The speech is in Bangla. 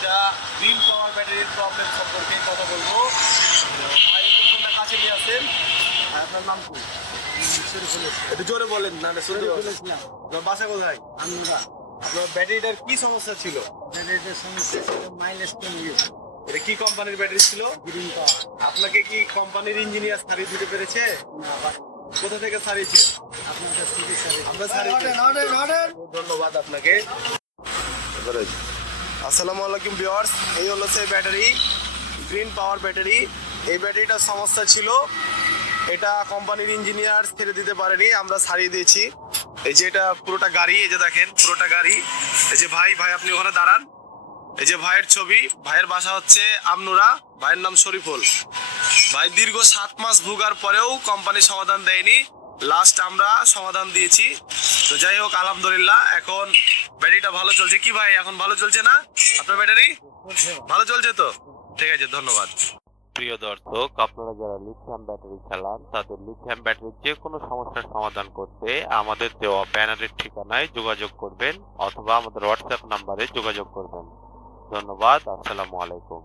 একটা গ্রিন পাওয়ার ব্যাটারির প্রবলেম সম্পর্কে কথা বলবো। ভাই একটু ফোনটা কাছে নিয়ে আসেন। আপনার নাম কি? একটু জোরে বলেন, না শুনতে পাচ্ছি। আপনার বাসা কোথায়? আপনার ব্যাটারিটার কি সমস্যা ছিল? ব্যাটারিটার সমস্যা ছিল, মাইলেজ কমে গেছে। এটা কি কোম্পানির ব্যাটারি ছিল? গ্রিন পাওয়ার। আপনাকে কি কোম্পানির ইঞ্জিনিয়ার সারিয়ে দিতে পেরেছে? না, বাট কোথা থেকে সারিয়েছে? আপনার কাছ থেকে সারি। আমরা সারিয়েছি। ধন্যবাদ আপনাকে। আসসালামু আলাইকুম ভিউয়ার্স, এই হলো সেই ব্যাটারি, গ্রিন পাওয়ার ব্যাটারি। এই ব্যাটারিটার সমস্যা ছিল, এটা কোম্পানির ইঞ্জিনিয়ার ছেড়ে দিতে পারেনি, আমরা সারিয়ে দিয়েছি। এই যে এটা পুরোটা গাড়ি, এই যে দেখেন পুরোটা গাড়ি। এই যে ভাই আপনি ওখানে দাঁড়ান। এই যে ভাইয়ের ছবি, ভাইয়ের বাসা হচ্ছে আমনুরা, ভাইয়ের নাম শরীফুল। ভাই দীর্ঘ 7 মাস ভোগার পরেও কোম্পানি সমাধান দেয়নি, লাস্ট আমরা সমাধান দিয়েছি। তো যাই হোক, আলহামদুলিল্লাহ এখন ব্যাটারিটা ভালো চলছে। কি ভাই এখন ভালো চলছে না আপনার ব্যাটারি? ভালো চলছে তো, ঠিক আছে, ধন্যবাদ। প্রিয় দর্শক, আপনারা যারা লিথিয়াম ব্যাটারি চালান তাদের লিথিয়াম ব্যাটারির যে কোনো সমস্যার সমাধান করতে আমাদের দেওয়া ব্যানারের ঠিকানায় যোগাযোগ করবেন অথবা আমাদের হোয়াটসঅ্যাপ নাম্বারে যোগাযোগ করবেন। ধন্যবাদ। আসসালামু আলাইকুম।